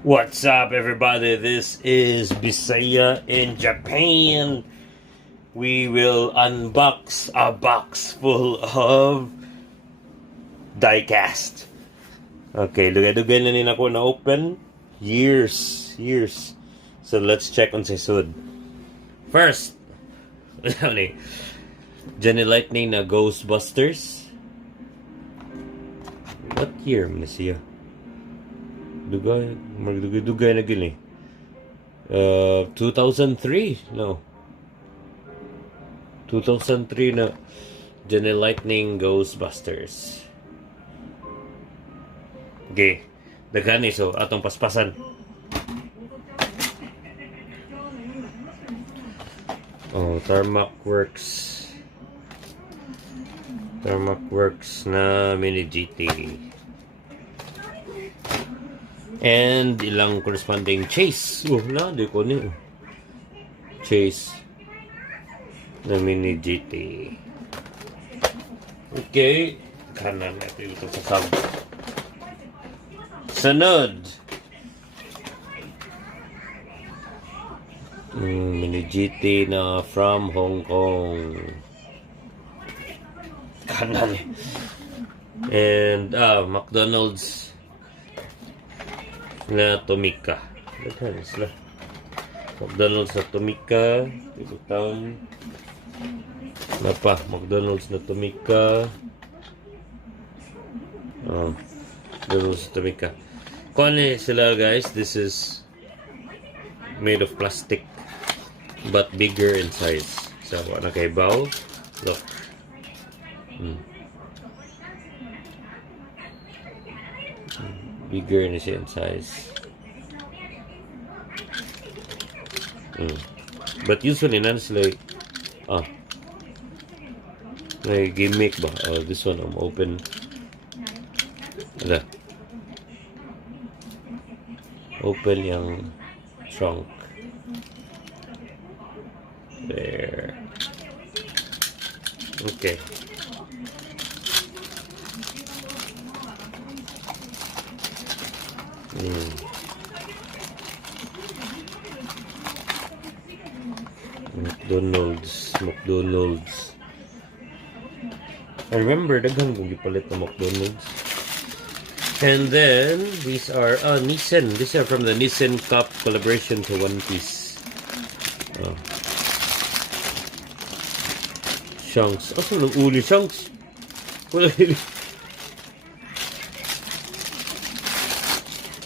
What's up, everybody? This is Bisaya in Japan. We will unbox a box full of DIECAST. Okay, dugay-dugay na nila ko na open. Years. So let's check on sisud. First, Jenny Lightning na Ghostbusters. What year man siya? Dugay na gini. 2003, no. 2003 na Jenny Lightning Ghostbusters. Okay, daghan ni so atong paspasan. Oh, Tarmac Works na mini GT. And ilang corresponding chase. Di ko ni. Chase na mini GT. Okay. Kanan natin ito sa sub. Sunod. Mini GT na from Hong Kong. Kanan. And McDonald's na Tomica. McDonald's na Tomica. Ibutang na pa. McDonald's na Tomica. McDonald's na Tomica. Kung ano sila guys, this is made of plastic but bigger in size. So, ano kay Bao? Look. Bigger na siya in size. But usually none sila may gimmick ba? This one I'm open. Open yung trunk. There. Okay. McDonald's. I remember daghan kong gipalit na McDonald's. And then these are Nissan. These are from the Nissan Cup collaboration to One Piece. Shanks. Asa nang uli Shanks?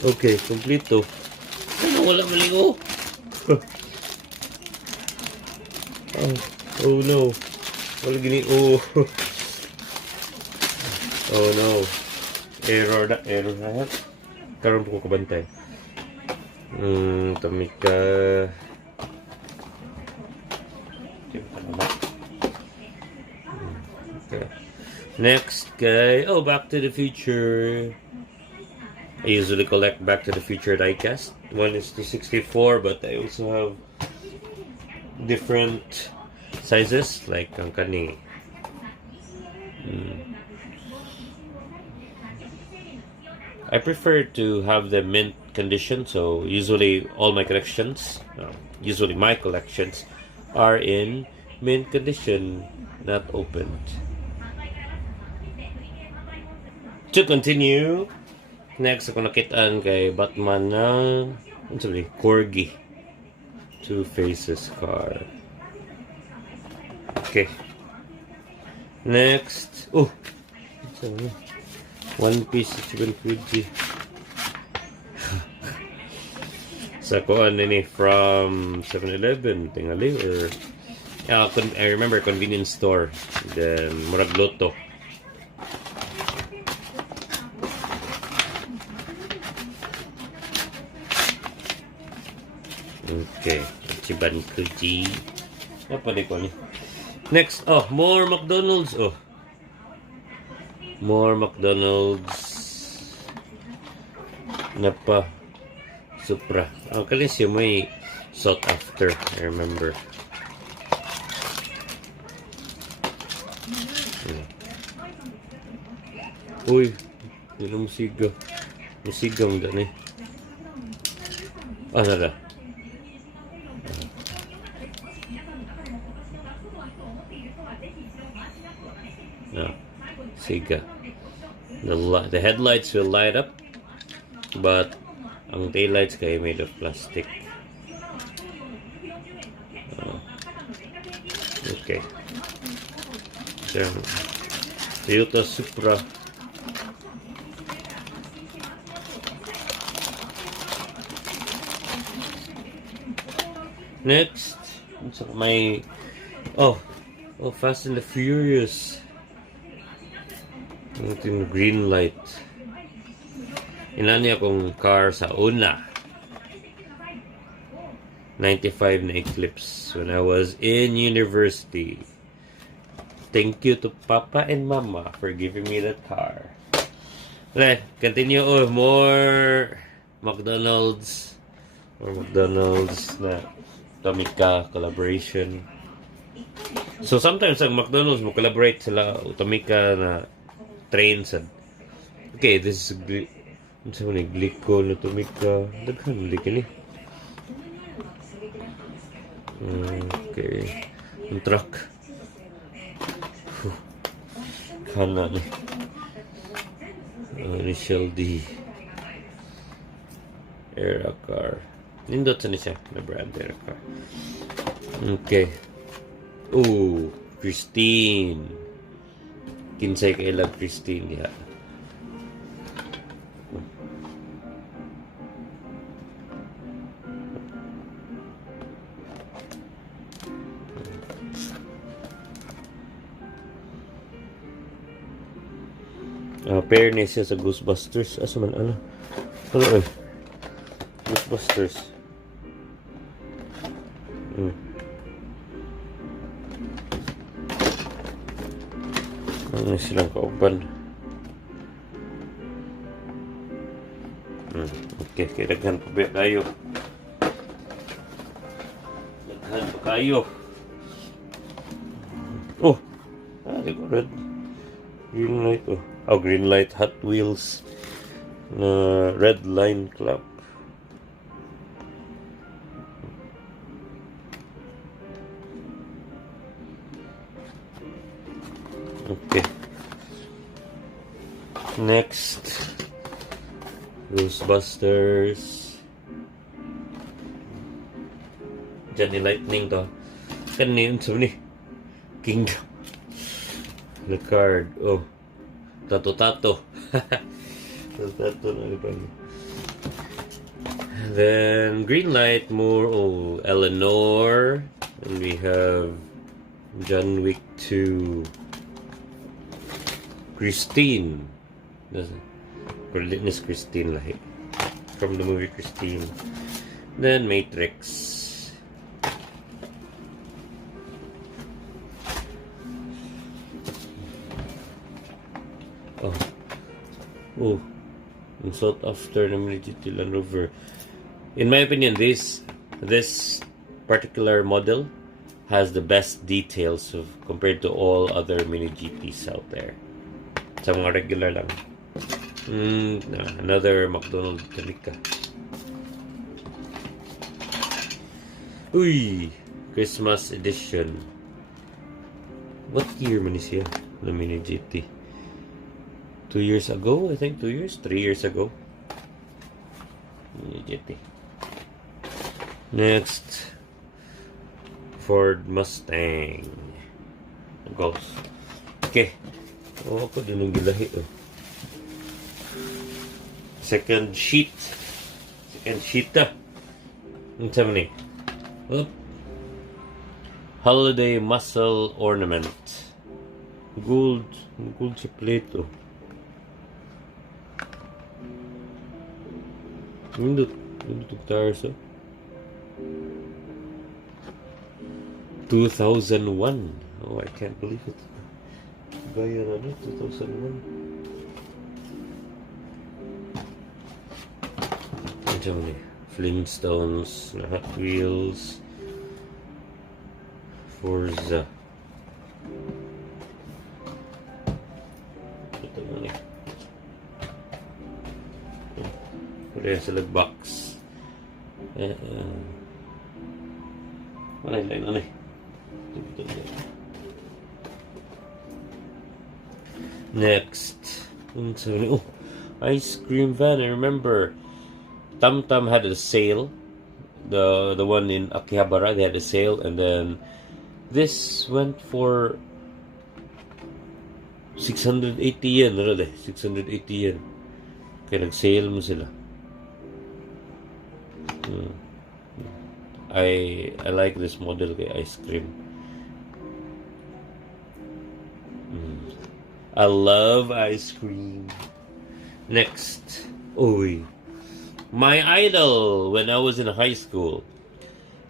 Okay, kompleto. Wala maligo. Oh no. Wala gini. Oh no. Error na. Karon po ko kabantay. Tomica. Okay. Next guy. Back to the Future. I usually collect Back to the Future diecast. One is to 64, but I also have different sizes, like ang kani. I prefer to have the mint condition, so usually my collections are in mint condition, not opened. To continue, next ako nakitaan kay Batman na Corgi. Two Faces car. Okay. Next. One Piece Chicken Fuji. Sa kuan nini from 7-Eleven tingali or I remember convenience store, then murag loto. Okay, Chiban Kuji. Apa ni ko ni? Next, more McDonald's. More McDonald's. Napa Supra. Kali siya may sought after, I remember. Uy, hindi na musiga. Musigang dyan eh. Oh, nada. No. Siga. The headlights will light up, but ang taillights kay made of plastic. Okay. So, Toyota Supra. Next, my Fast and the Furious. Yung green light. Inani akong car sa una. 95 na Eclipse when I was in university. Thank you to Papa and Mama for giving me that car. Okay, continue. More McDonald's. More McDonald's na Tomica collaboration. So sometimes ang McDonald's mo collaborate sila Tomica na trains. Okay, this is Glico na Tomica. Daghan balik ni. Okay. Yung truck. Kanan. Initial D. Era car. Nindot sa niya na brand era car. Okay. Christine. Kinsay kailag Christine diha. Pair niya siya sa Ghostbusters. Asa man, ano? Ghostbusters. Ano silang kauban? Okay, kaya daghan pa ba kayo? Daghan pa kayo. Di ko red. Green light, green light, Hot Wheels na Red Line Club. Okay. Next, Ghostbusters. Johnny Lightning to. Kanin sa ni Kingdom. The card. Tato. Tato na ba? Then green light more. Eleanor, and we have John Wick 2. Christine. Corlinis Christine lahi. From the movie Christine. Then Matrix. Sought after the military Land Rover. In my opinion, this particular model has the best details compared to all other mini GPs out there. Sa mga regular lang. Another McDonald's Tomica. Christmas edition. What year man is siya? The mini GT. 2 years ago, I think 2 years, 3 years ago. GT. Next, Ford Mustang. Goes. Okay. Ako din ang gilahi. Second sheet. Ang sama ni. Holiday muscle ornament. Gold chiplet. Nindot tires 2001. I can't believe it. Gaya na 2001. Diyan ni Flintstones na Hot Wheels. Forza. Ito na ni. Kaya sa box. Ano? Next. Oh, ice cream van. I remember Tam Tam had a sale. The one in Akihabara, they had a sale, and then this went for 680 yen. Ano 680 yen. Kaya nag-sale mo sila. I like this model kay ice cream. I love ice cream. Next. My idol when I was in high school.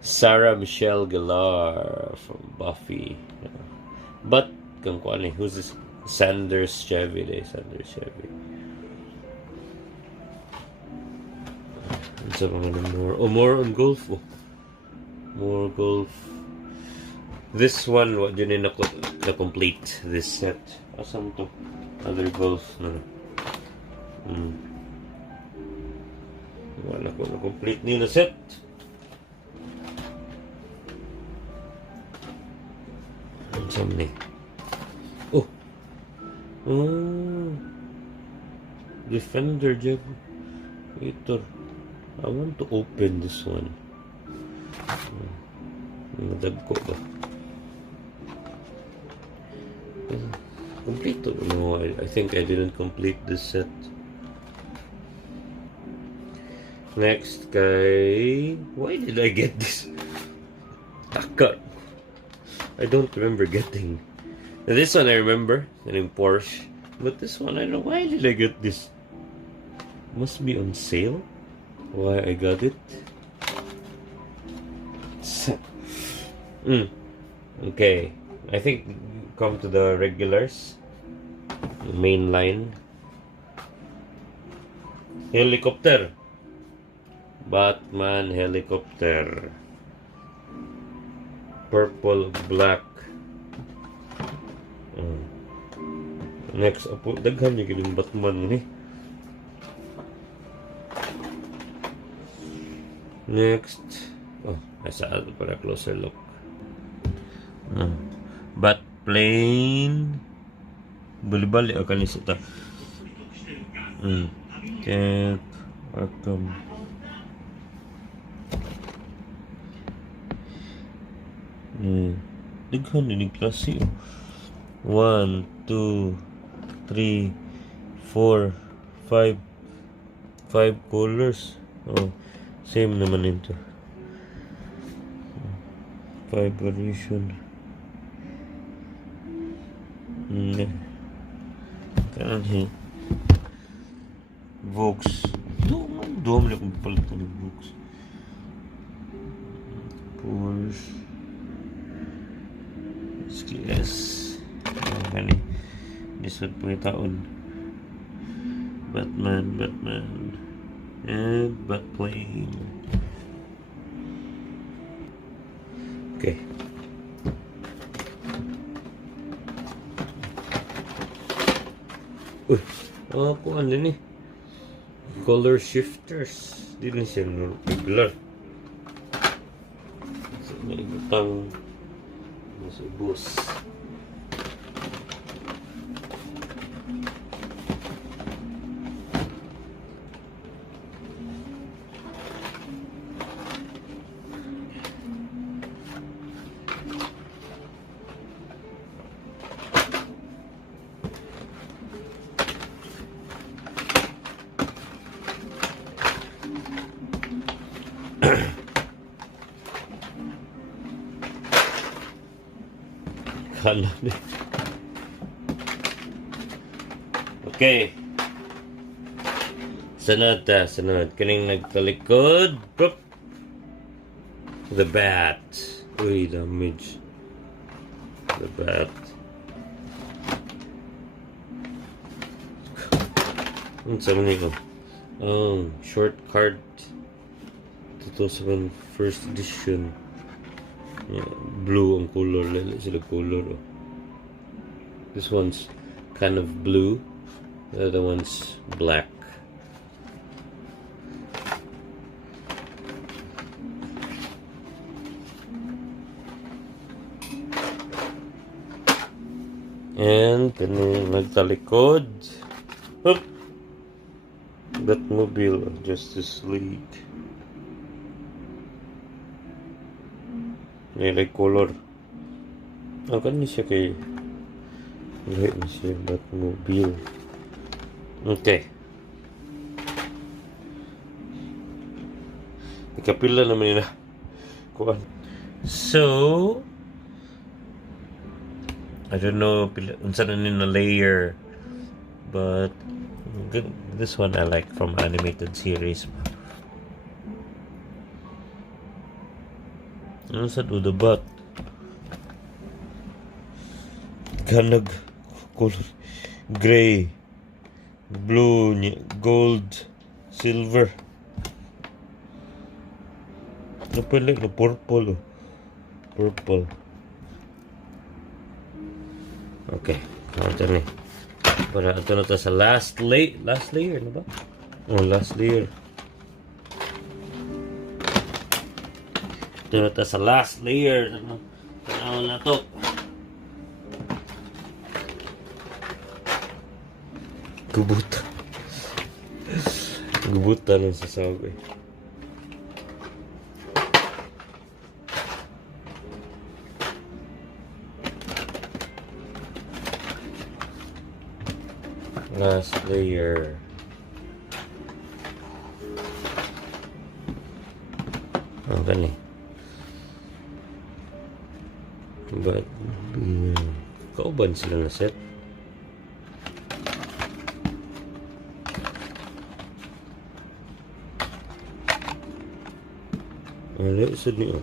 Sarah Michelle Gellar from Buffy. But, who's this? Sanders Chevy. Sanders Chevy. So, more on golf. More golf. This one, what yun na complete this set. Asam to? Other golf na. Wala ko na complete nila set. Asam ni? Defender jag. Ito. I want to open this one. Nadag ko ba? Complete? No, I think I didn't complete this set. Next kay... Why did I get this? Taka. I don't remember getting. Now, this one I remember. And in Porsche. But this one I don't know. Why did I get this? Must be on sale. Why I got it? Okay. I think come to the regulars. Main line. Helicopter. Batman helicopter. Purple, black. Next, daghan yung giling Batman ni. Next, I saw para closer look. Bat plane. Bali-bali akan ni sita. Cat Arkham. Daghan din klase. 1, 2, 3, 4, 5 colors. Same naman ito. 5 variation. Kanan Vox. Dom lang kung palit ng Vox. Porsche. SKS. Gani. Lisod po yung taon. Batman. And Batplane. Okay. Kuhaan din eh. Color shifters. Di na siya regular. So, may butang nasa bus. Okay. Sunod. Kaning nagtalikod. Boop. The bat. Uy, damage. The bat. Ano sa mga ko? Short card. 2007 first edition. Yeah, blue ang color. Lala sila color. This one's kind of blue. The other one's black. And kani nagtalikod. Oop! Batmobile Justice League. Nilay color. Ang kani siya kay lahat ni siya Batmobile. Okay. Ikapila naman nila. Kuan. So, I don't know unsa na nila layer, but this one I like from animated series. Ano sa do the bot? Kanag color gray, blue, gold, silver. Napili na purple. Purple. Okay, ito na. Para ito na to sa last layer na ba? Oh, last layer. Ito na to sa last layer. Tanaw na to. Gubuta. Gubuta ng sasabi. Last layer. Ang gani. But kauban sila na set. Ano isod niyo?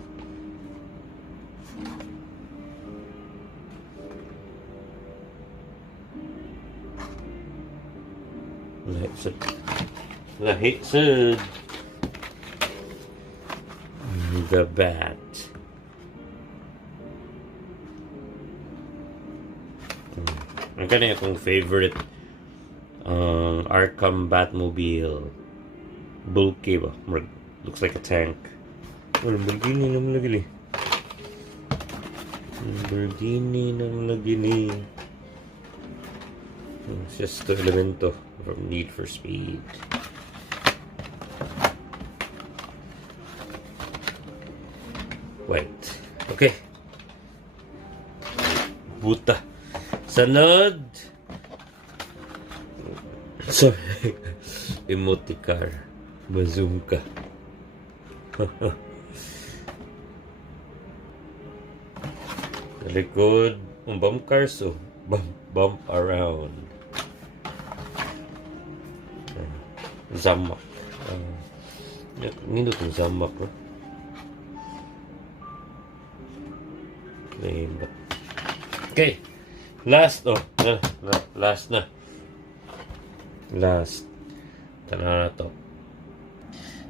Lahi sud. The bat. Ang kanya akong favorite Arkham Batmobile. Bulky ba? Looks like a tank. Lamborghini naman lagi ni. Lamborghini naman lagi ni. It's just the elemento from Need for Speed. Wait. Okay. Buta. Sanod. Sorry. Emoticar. Bazooka. Likod. Bump cars. So bump around. Zamak. Nindot yung zamak, bro. Okay. Last. Last na. Last. Tanaw na to.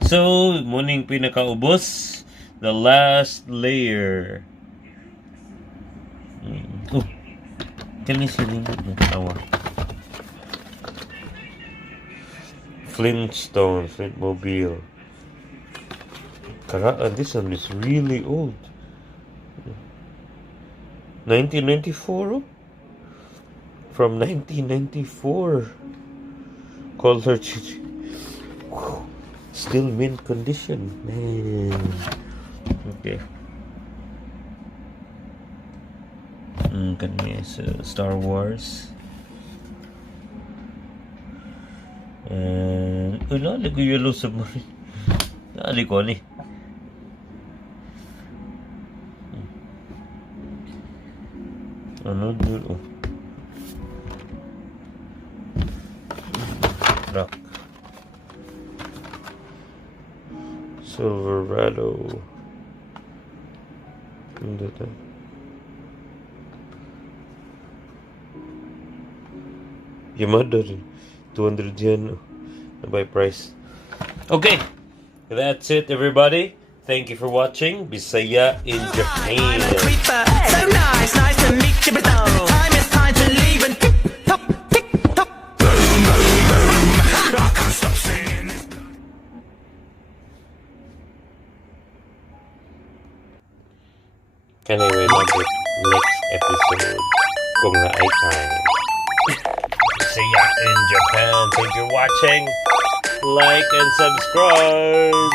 So, muning pinakaubos. The last layer. Oh. Kani siya nindot na tawa. Flintmobile. Karaan, this one is really old. 1994? Oh? From 1994. Color change. Still mint condition. Man. Okay. Kanya sa Star Wars. Nali ko yellow submarine. Nali ko ni. Ano doon? Oh. Truck. Silverado. Hindi ito. Yamada rin. 200 yen. By price. Okay. That's it, everybody. Thank you for watching. Bisaya in Japan. So nice to meet you, but time is time to leave and tick tock, tick tock. Boom, boom, boom. I can't stop singing this. Can I remember next episode? kung na ay time. Bisaya in Japan. Thank you for watching. Like and subscribe.